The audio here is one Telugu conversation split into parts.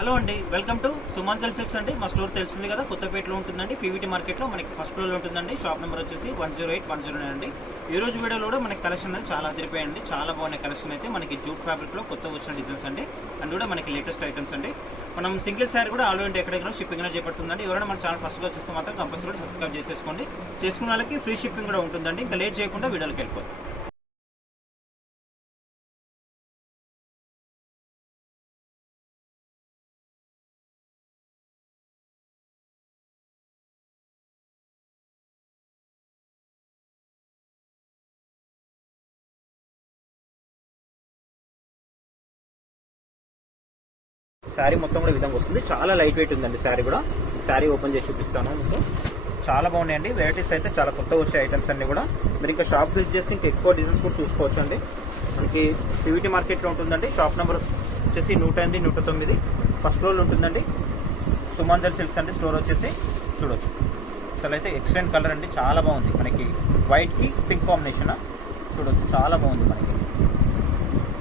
హలో అండి, వెల్కమ్ టు సుమాంచల్ సిల్క్స్ అండి. మా స్టోర్ తెలిసింది కదా, కొత్తపేటలో ఉంటుందండి. పీవీటీ మార్కెట్లో మనకి ఫస్ట్ ఫ్లోర్లో ఉంటుందండి. షాప్ నెంబర్ వచ్చేసి 108-109 అండి. ఈ రోజు వీడియోలో కూడా మనకి కలెక్షన్ అనేది చాలా అదిరిపోయండి. చాలా బాగున్నాయి కలెక్షన్ అయితే. మనకి జూట్ ఫ్యాబ్రిక్లో కొత్త వచ్చిన డిజైన్స్ అండి, అండ్ కూడా మనకి లేటెస్ట్ ఐటమ్స్ అండి. మనం సింగిల్ శారీ కూడా ఆల్ ఇండియా ఎక్కడెక్కడ షిప్పింగ్ అనేది చేపడుతుందండి. ఎవరైనా మన ఛానల్ ఫస్ట్గా చూస్తే మాత్రం కంపల్సరీ సబ్స్క్రైబ్ చేసేసుకోండి. చేసుకున్న వాళ్ళకి ఫ్రీ షిప్పింగ్ కూడా ఉంటుందండి. ఇంకా లేట్ చేయకుండా వీడియోకి వెళ్ళిపోతుంది. శారీ మొత్తం కూడా విధంగా వస్తుంది. చాలా లైట్ వెయిట్ ఉందండి శారీ కూడా. శారీ ఓపెన్ చేసి చూపిస్తాను మీకు. చాలా బాగున్నాయండి. వెరైటీస్ అయితే చాలా కొత్త వచ్చే ఐటమ్స్ అన్ని కూడా. మీరు ఇంకా షాప్ విజిట్ చేస్తే ఇంకా ఎక్కువ డిజైన్స్ కూడా చూసుకోవచ్చు అండి. మనకి పీవీటీ మార్కెట్లో ఉంటుందండి. షాప్ నెంబర్ వచ్చేసి 108, 109 ఫస్ట్ ఫ్లోర్లో ఉంటుందండి. సుమాంజల్ సిల్క్స్ అండి స్టోర్ వచ్చేసి. చూడొచ్చు అసలు అయితే ఎక్సలెంట్ కలర్ అండి. చాలా బాగుంది. మనకి వైట్కి పింక్ కాంబినేషన్ చూడొచ్చు. చాలా బాగుంది. మనకి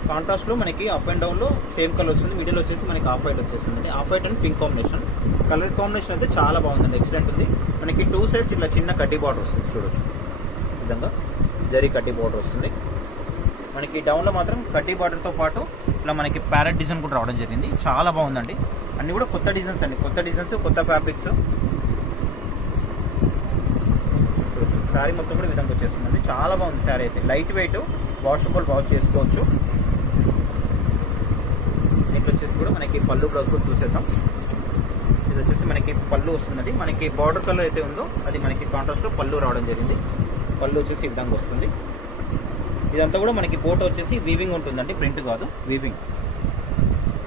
కాంట్రాస్ట్లో మనకి అప్ అండ్ డౌన్లో సేమ్ కలర్ వస్తుంది. మిడిల్ వచ్చేసి మనకి ఆఫ్ వైట్ వచ్చేస్తుంది. Off white and pink combination. Colour combination అయితే చాలా బాగుందండి. ఎక్సలెంట్ ఉంది. మనకి 2 సైడ్స్ ఇట్లా చిన్న కడ్డీ బార్డర్ వస్తుంది. చూడొచ్చు ఈ విధంగా జరీ కడ్డీ బార్డర్ వస్తుంది. మనకి డౌన్లో మాత్రం కడ్డీ బార్డర్తో పాటు ఇట్లా మనకి ప్యారెట్ డిజైన్ కూడా రావడం జరిగింది. చాలా బాగుందండి. అన్నీ కూడా కొత్త డిజైన్స్ అండి. కొత్త డిజైన్స్, కొత్త ఫ్యాబ్రిక్స్. శారీ మొత్తం కూడా విధంగా వచ్చేస్తుందండి. చాలా బాగుంది శారీ అయితే. లైట్ వెయిట్, వాషబుల్, వాష్ చేసుకోవచ్చు. దీంట్లో వచ్చేసి కూడా మనకి పళ్ళు బ్లౌజ్ కూడా చూసేద్దాం. ఇది వచ్చేసి మనకి పళ్ళు వస్తున్నది. మనకి బార్డర్ కలర్ అయితే ఉందో అది మనకి కాంట్రాస్ట్లో పళ్ళు రావడం జరిగింది. పళ్ళు వచ్చేసి ఈ విధంగా వస్తుంది. ఇదంతా కూడా మనకి బోట్ వచ్చేసి వీవింగ్ ఉంటుందండి, ప్రింట్ కాదు, వీవింగ్.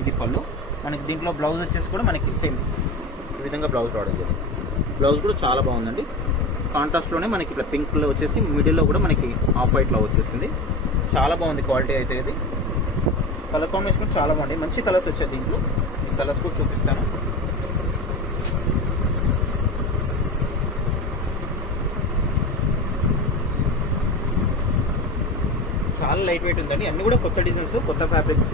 ఇది పళ్ళు. మనకి దీంట్లో బ్లౌజ్ వచ్చేసి కూడా మనకి సేమ్ ఈ విధంగా బ్లౌజ్ రావడం జరిగింది. బ్లౌజ్ కూడా చాలా బాగుందండి. కాంట్రాస్ట్లోనే మనకి ఇట్లా పింక్లో వచ్చేసి మిడిల్లో కూడా మనకి ఆఫ్ వైట్లో వచ్చేసింది. చాలా బాగుంది క్వాలిటీ అయితే. ఇది కలర్ కాంబినేషన్ కూడా చాలా బాగుంది. మంచి కలర్స్ వచ్చాయి దీంట్లో. ఈ కలర్స్ కూడా చూపిస్తాను. చాలా లైట్ వెయిట్ ఉందండి. అన్నీ కూడా కొత్త డిజైన్స్, కొత్త ఫ్యాబ్రిక్స్.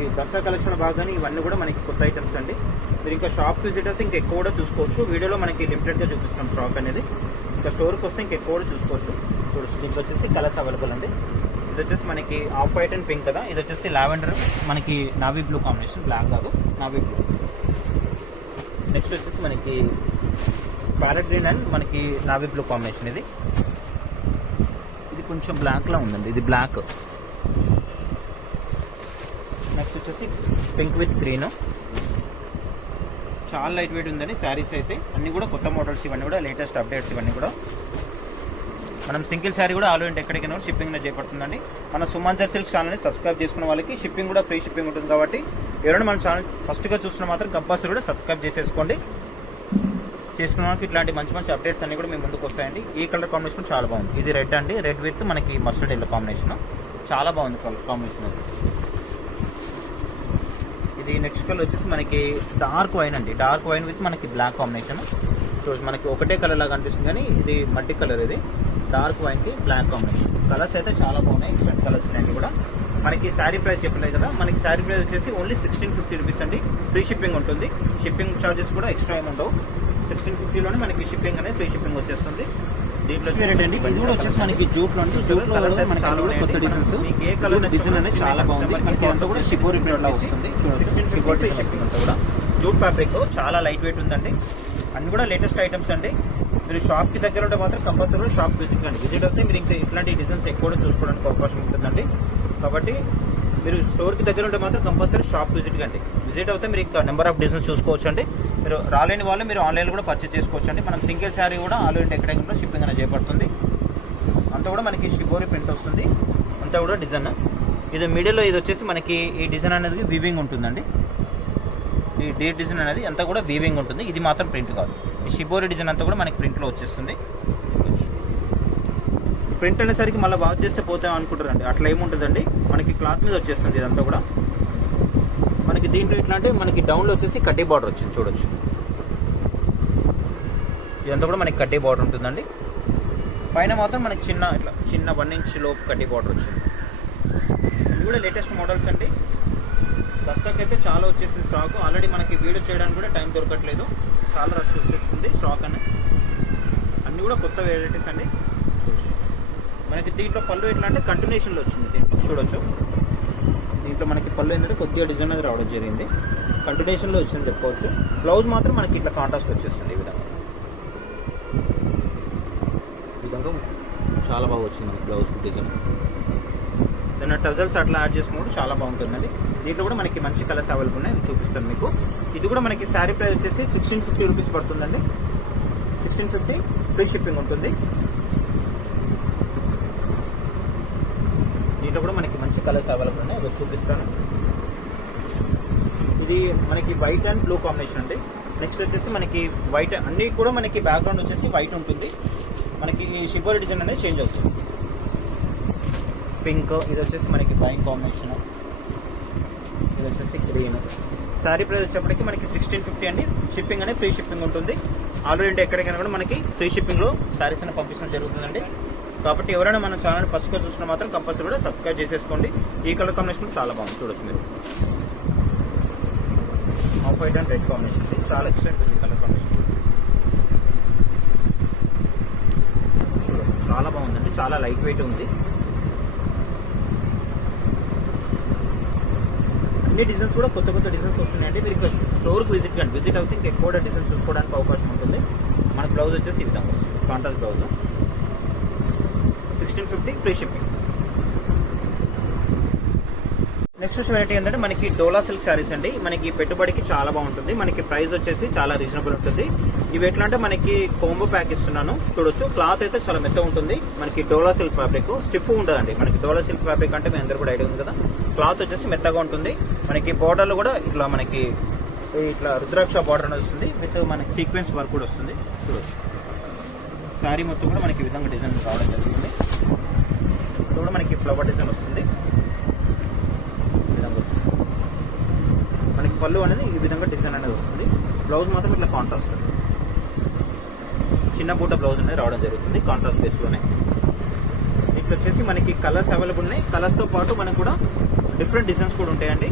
ఈ దసరా కలెక్షన్ బాగానే ఇవన్నీ కూడా మనకి కొత్త ఐటమ్స్ అండి. మీరు ఇంకా షాప్ విజిట్ అయితే ఇంకా ఎక్కువ కూడా చూసుకోవచ్చు. వీడియోలో మనకి లిమిటెడ్గా చూపిస్తాం స్టాక్ అనేది. ఇంకా స్టోర్కి వస్తే ఇంకా ఎక్కువ కూడా చూసుకోవచ్చు. చూడొచ్చు. దీనికి వచ్చేసి కలర్స్ అవైలబుల్ అండి. ఇది వచ్చేసి మనకి ఆఫ్ వైట్ అండ్ పింక్ కదా. ఇది వచ్చేసి లావెండర్, మనకి నావీ బ్లూ కాంబినేషన్. బ్లాక్ కాదు, నావీ బ్లూ. నెక్స్ట్ వచ్చేసి మనకి ప్యారెట్ గ్రీన్ అండ్ మనకి నావీ బ్లూ కాంబినేషన్. ఇది కొంచెం బ్లాక్లా ఉందండి. ఇది బ్లాక్. నెక్స్ట్ వచ్చేసి పింక్ విత్ గ్రీన్. చాలా లైట్ వెయిట్ ఉందండి శారీస్ అయితే. అన్నీ కూడా కొత్త మోడల్స్, ఇవన్నీ కూడా లేటెస్ట్ అప్డేట్స్. ఇవన్నీ కూడా మనం సింగిల్ శారీ కూడా ఆల్ ఇండియా ఎక్కడికైనా షిప్పింగ్ చేపడుతుందండి. మన సుమాంచల్ సిల్క్ ఛానల్ని సబ్స్క్రైబ్ చేసుకున్న వాళ్ళకి షిప్పింగ్ కూడా ఫ్రీ షిప్పింగ్ ఉంటుంది. కాబట్టి ఎవరైనా మన ఛానల్ ఫస్ట్గా చూస్తున్న మాత్రం కంపల్సరీ కూడా సబ్స్క్రైబ్ చేసేసుకోండి. చేసుకున్న వాళ్ళకి ఇట్లాంటి మంచి మంచి అప్డేట్స్ అన్నీ కూడా మీ ముందుకు వస్తాయండి. ఈ కలర్ కాంబినేషన్ చాలా బాగుంది. ఇది రెడ్ అండి. రెడ్ విత్ మనకి మస్టర్డ్ ఎల్లో కాంబినేషన్. చాలా బాగుంది కలర్ కాంబినేషన్ అది. ఇది నెక్స్ట్ కలర్ వచ్చేసి మనకి డార్క్ వైన్ అండి. డార్క్ వైన్ విత్ మనకి బ్లాక్ కాంబినేషన్. సో మనకి ఒకటే కలర్ లాగా అనిపిస్తుంది కానీ ఇది మల్టీ కలర్. ఇది డార్క్ వైన్కి బ్లాక్ కాంబినేషన్. కలర్స్ అయితే చాలా బాగున్నాయి. ఎక్సలెంట్ కలర్స్ ఉన్నాయి కూడా. మనకి శారీ ప్రైస్ చెప్పలేదు కదా. మనకి శారీ ప్రైస్ వచ్చేసి ఓన్లీ 1650 రూపీస్ అండి. ఫ్రీ షిప్పింగ్ ఉంటుంది. షిప్పింగ్ ఛార్జెస్ కూడా ఎక్స్ట్రా ఏమి ఉండవు. 1650లోనే మనకి షిప్పింగ్ అనేది ఫ్రీ షిప్పింగ్ వచ్చేస్తుంది. దీంట్లో అండి ఇది కూడా వచ్చేసి మనకి జూట్లో అండి. జూట్ కలర్స్ మనకి కూడా కొత్త డిజైన్స్. మీకు ఏ కలర్ డిజైన్ అనేది చాలా బాగుంది. మనకి అంతా కూడా షిపోరి ప్రింట్ లా వస్తుంది. 1650 షిప్పింగ్ అంతా కూడా జూట్ ఫ్యాబ్రిక్. చాలా లైట్ వెయిట్ ఉందండి. అన్ని కూడా లేటెస్ట్ ఐటమ్స్ అండి. మీరు షాప్కి దగ్గర ఉంటే మాత్రం కంపల్సరీ షాప్ విజిట్ కండి. విజిట్ వస్తే మీరు ఇంకా ఇట్లాంటి డిజైన్స్ ఎక్కువ కూడా చూసుకోవడానికి అవకాశం ఉంటుందండి. కాబట్టి మీరు స్టోర్కి దగ్గర ఉంటే మాత్రం కంపల్సరీ షాప్ విజిట్ కండి. విజిట్ అవుతే మీరు ఇంకా నెంబర్ ఆఫ్ డిజైన్స్ చూసుకోవచ్చు అండి. మీరు రాలేని వాళ్ళు మీరు ఆన్లైన్లో కూడా పర్చేస్ చేసుకోవచ్చు అండి. మనం సింగిల్ శారీ కూడా ఆల్ ఇండియా ఎక్కడెక్కడ షిప్పింగ్ అనేది చేయబడుతుంది. అంతా కూడా మనకి షిబోరి ప్రింట్ వస్తుంది. అంతా కూడా డిజైన్. ఇది మిడిల్లో ఇది వచ్చేసి మనకి ఈ డిజైన్ అనేది వీవింగ్ ఉంటుందండి. ఈ డీప్ డిజైన్ అనేది అంతా కూడా వీవింగ్ ఉంటుంది. ఇది మాత్రం ప్రింట్ కాదు. ఈ షిబోరి డిజైన్ అంతా కూడా మనకి ప్రింట్లో వచ్చేస్తుంది. ప్రింట్ అనేసరికి మళ్ళీ వాచ్ చేస్తే పోతాం అనుకుంటారండి. అట్లా ఏముంటుందండి. మనకి క్లాత్ మీద వచ్చేస్తుంది ఇదంతా కూడా. మనకి దీంట్లో ఎట్లా అంటే మనకి డౌన్లో వచ్చేసి కడ్డీ బార్డర్ వచ్చింది. చూడొచ్చు. ఇదంతా కూడా మనకి కడ్డీ బార్డర్ ఉంటుందండి. పైన మాత్రం మనకి చిన్న 1 ఇంచ్ లోపు కడ్డీ బార్డర్ వచ్చింది. ఇవి కూడా లేటెస్ట్ మోడల్స్ అండి. దసరాకి అయితే చాలా వచ్చేసింది స్టాక్. ఆల్రెడీ మనకి వీడియో చేయడానికి కూడా టైం దొరకట్లేదు, చాలా రష్ వచ్చేస్తుంది స్టాక్ అని. అన్నీ కూడా కొత్త వెరైటీస్ అండి. చూడొచ్చు మనకి దీంట్లో పళ్ళు ఎట్లా అంటే కంటిన్యూషన్లో వచ్చింది. దీంట్లో చూడొచ్చు, దీంట్లో మనకి పళ్ళు ఏంటంటే కొద్దిగా డిజైన్ అనేది రావడం జరిగింది, కంటిన్యూషన్లో వచ్చిందని చెప్పుకోవచ్చు. బ్లౌజ్ మాత్రం మనకి ఇట్లా కాంట్రాస్ట్ వచ్చేస్తుంది. ఈ విధంగా చాలా బాగా వచ్చింది మనకి బ్లౌజ్ డిజైన్. దాని టజల్స్ అట్లా యాడ్ చేసుకున్నప్పుడు చాలా బాగుంటుందండి. దీంట్లో కూడా మనకి మంచి కలర్స్ అవైలబుల్ ఉన్నాయి, చూపిస్తాను మీకు. ఇది కూడా మనకి శారీ ప్రైస్ వచ్చేసి 1650 రూపీస్ పడుతుందండి. 1650 ఫ్రీ షిప్పింగ్ ఉంటుంది. దీంట్లో కూడా మనకి మంచి కలర్స్ అవైలబుల్ ఉన్నాయి, ఇవి చూపిస్తాను. ఇది మనకి వైట్ అండ్ బ్లూ కాంబినేషన్ అండి. నెక్స్ట్ వచ్చేసి మనకి వైట్, అన్ని కూడా మనకి బ్యాక్గ్రౌండ్ వచ్చేసి వైట్ ఉంటుంది. మనకి షిబోరి డిజైన్ అనేది చేంజ్ అవుతుంది. పింక్, ఇది వచ్చేసి మనకి వైన్ కాంబినేషన్, ఇది వచ్చేసి గ్రీన్. శారీ ప్రైస్ వచ్చేప్పటికి మనకి 1650 అండి. షిప్పింగ్ అనేది ఫ్రీ షిప్పింగ్ ఉంటుంది. ఆల్రెడీ ఎక్కడికైనా కూడా మనకి ఫ్రీ షిప్పింగ్లో శారీస్ అనేది పంపించడం జరుగుతుందండి. కాబట్టి ఎవరైనా మన ఛానల్ ఫస్ట్గా చూసినా మాత్రం కంపల్సరీ కూడా సబ్స్క్రైబ్ చేసేసుకోండి. ఈ కలర్ కాంబినేషన్ చాలా బాగుంది, చూడొచ్చు మీరు. Off white and red combination, చాలా ఎక్సలెంట్ ఉంది కలర్ కాంబినేషన్. చాలా బాగుందండి, చాలా లైట్ వెయిట్ ఉంది. అన్ని డిజైన్స్ కూడా కొత్త కొత్త డిజైన్స్ వస్తున్నాయండి. మీరు స్టోర్కి విజిట్ కండి, విజిట్ అవుతే ఇంకా ఎక్కువ డిజైన్స్ చూసుకోవడానికి అవకాశం ఉంటుంది. మన బ్లౌజ్ వచ్చేసి ఈ విధంగా వస్తుంది, contrast blouse. 1650 free shipping. Next variety ఏంటంటే మనకి డోలా సిల్క్ శారీస్ అండి. మనకి పెట్టుబడికి చాలా బాగుంటుంది. మనకి ప్రైస్ వచ్చేసి చాలా రీజనబుల్ ఉంటుంది. ఇవి ఎట్లా అంటే మనకి కోంబో ప్యాక్ ఇస్తున్నాను, చూడొచ్చు. క్లాత్ అయితే చాలా మెత్తగా ఉంటుంది. మనకి డోలా సిల్క్ ఫ్యాబ్రిక్ స్టిఫ్ ఉండదండి. మనకి డోలా సిల్క్ ఫ్యాబ్రిక్ అంటే మీ అందరూ కూడా ఐడియా ఉంది కదా. క్లాత్ వచ్చేసి మెత్తగా ఉంటుంది. మనకి బార్డర్లో కూడా ఇట్లా మనకి ఇట్లా రుద్రాక్ష బార్డర్ అనేది వస్తుంది, విత్ మనకి సీక్వెన్స్ వర్క్ కూడా వస్తుంది, చూడొచ్చు. శారీ మొత్తం కూడా మనకి ఈ విధంగా డిజైన్ రావడం జరుగుతుంది. ఇది కూడా మనకి ఫ్లవర్ డిజైన్ వస్తుంది. మనకి పళ్ళు అనేది ఈ విధంగా డిజైన్ అనేది వస్తుంది. బ్లౌజ్ మాత్రం ఇట్లా కాంట్రాస్ట్, చిన్న బూట బ్లౌజ్ అనేది రావడం జరుగుతుంది కాంట్రాస్ట్ బేస్లోనే. ఇట్లా వచ్చేసి మనకి కలర్స్ అవైలబుల్ ఉన్నాయి. కలర్స్తో పాటు మనకు కూడా డిఫరెంట్ డిజైన్స్ కూడా ఉంటాయండి.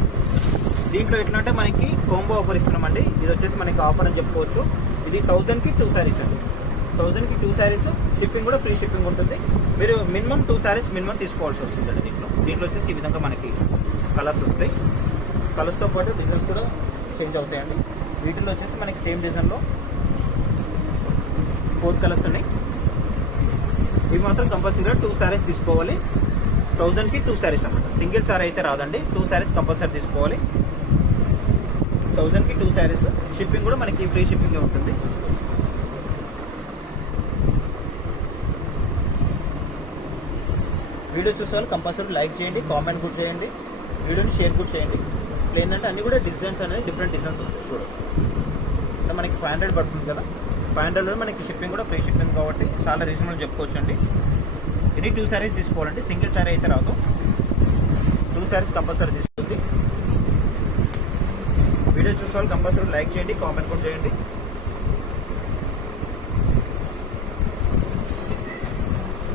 దీంట్లో ఎట్లా అంటే మనకి కాంబో ఆఫర్ ఇస్తున్నామండి. ఇది వచ్చేసి మనకి ఆఫర్ అని చెప్పుకోవచ్చు. ఇది 1000కి 2 శారీస్ అండి. 1000కి 2 శారీస్, షిప్పింగ్ కూడా ఫ్రీ షిప్పింగ్ ఉంటుంది. మీరు మినిమం 2 శారీస్ మినిమం తీసుకోవాల్సి వస్తుందండి. దీంట్లో వచ్చేసి ఈ విధంగా మనకి కలర్స్ వస్తాయి. కలర్స్తో పాటు డిజైన్స్ కూడా చేంజ్ అవుతాయండి. వీటిలో వచ్చేసి మనకి సేమ్ డిజైన్లో 4 కలర్స్ ఉన్నాయి. ఇవి మాత్రం కంపల్సరీగా 2 శారీస్ తీసుకోవాలి. 1000కి 2 శారీస్ అన్నమాట. సింగిల్ శారీ అయితే రాదండి, 2 శారీస్ కంపల్సరీ తీసుకోవాలి. 1000కి 2 శారీస్, షిప్పింగ్ కూడా మనకి ఫ్రీ షిప్పింగ్ ఉంటుంది. వీడియో చూసే వాళ్ళు కంపల్సరీ లైక్ చేయండి, కామెంట్ కూడా చేయండి, వీడియోని షేర్ కూడా చేయండి. ఏంటంటే అన్ని కూడా డిజైన్స్ అనేది డిఫరెంట్ డిజైన్స్ వస్తాయి, చూడొచ్చు. అంటే మనకి 500 పడుతుంది కదా, 500లో మనకి షిప్పింగ్ కూడా ఫ్రీ షిప్పింగ్ కాబట్టి చాలా రీజనబుల్ చెప్పుకోవచ్చు అండి. ఇది 2 శారీస్ తీసుకోవాలండి, సింగిల్ శారీ అయితే రాదు. 2 శారీస్ కంపల్సరీ తీసుకుంది. వీడియో చూసే వాళ్ళు కంపల్సరీ లైక్ చేయండి, కామెంట్ కూడా చేయండి.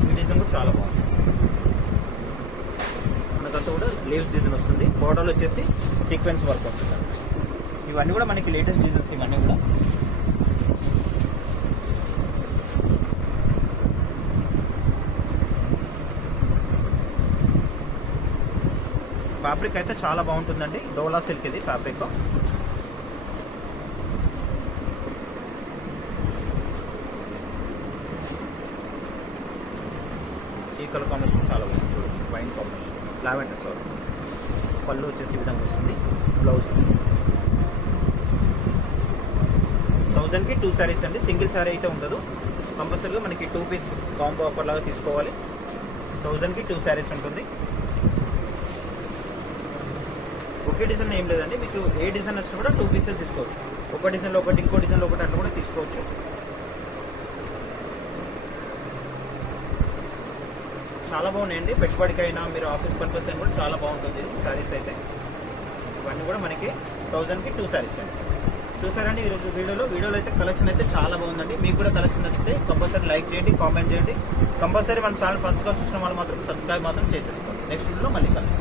ఈ డిజైన్ కూడా చాలా బాగుంది. మనకంతా కూడా లీవ్స్ డిజైన్ వస్తుంది. బోర్డర్లో వచ్చేసి సీక్వెన్స్ వర్క్ వస్తుంది. ఇవన్నీ కూడా మనకి లేటెస్ట్ డిజైన్స్. ఇవన్నీ కూడా ఫ్యాబ్రిక్ అయితే చాలా బాగుంటుందండి. డోలా సిల్క్ ఇది ఫ్యాబ్రిక్. ఈ కలర్ కాంబినేషన్ చాలా బాగుంది, చూడొచ్చు. Wine combination, lavender. సారీ, పళ్ళు వచ్చేసి ఈ విధంగా వస్తుంది. బ్లౌజ్ 1000కి 2 శారీస్ అండి. సింగిల్ శారీ అయితే ఉండదు. కంపల్సరీగా మనకి 2 పీస్ కాంబో ఆఫర్ లాగా తీసుకోవాలి. 1000కి 2 శారీస్ ఉంటుంది. ఒకే డిజైన్ ఏం లేదండి, మీకు ఏ డిజైన్ వచ్చినా కూడా 2 పీసెస్ తీసుకోవచ్చు. ఒక డిజైన్లో ఒకటి, ఇంకో డిజైన్లో ఒకటి అట్లా కూడా తీసుకోవచ్చు. చాలా బాగున్నాయండి. పెట్టుబడికైనా మీరు ఆఫీస్ పర్పస్ అయినా కూడా చాలా బాగుంటుంది శారీస్ అయితే. ఇవన్నీ కూడా మనకి 1000కి 2 శారీస్ అండి. చూసారండి ఈరోజు వీడియోలో అయితే కలెక్షన్ అయితే చాలా బాగుందండి. మీకు కూడా కలెక్షన్ నచ్చితే కంపల్సరీ లైక్ చేయండి, కామెంట్ చేయండి. కంపల్సరీ మన ఛానల్ ఫస్ట్గా చూసిన వాళ్ళు మాత్రం సబ్స్క్రైబ్ మాత్రం చేసేసుకోండి. నెక్స్ట్ వీడియోలో మళ్ళీ కలుస్తాం.